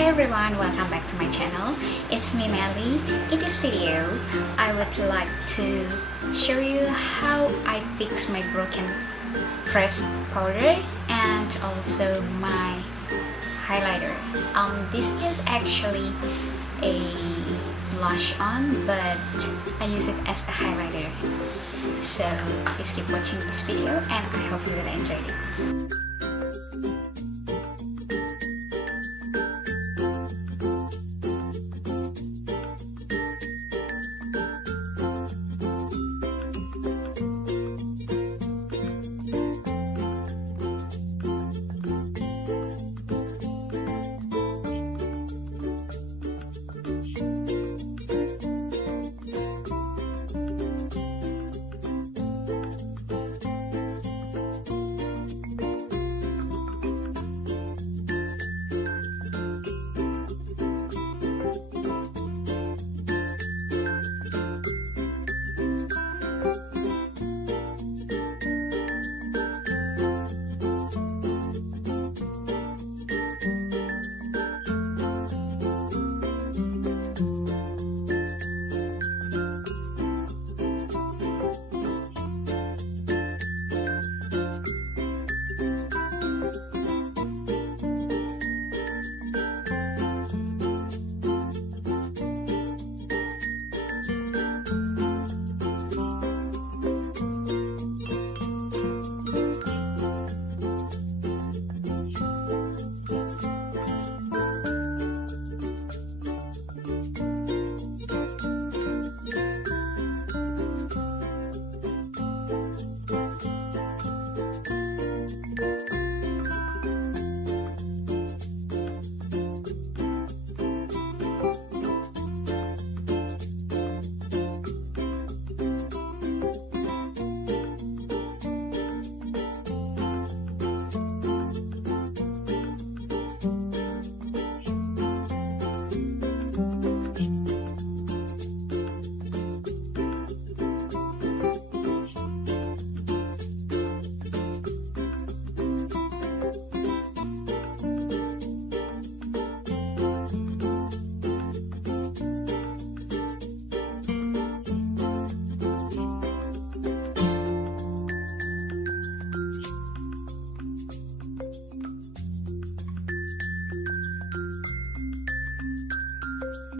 Hi everyone, welcome back to my channel. It's me Melly. In this video, I would like to show you how I fix my broken pressed powder and also my highlighter. This is actually a blush on, but I use it as a highlighter. So please keep watching this video and I hope you will enjoy it.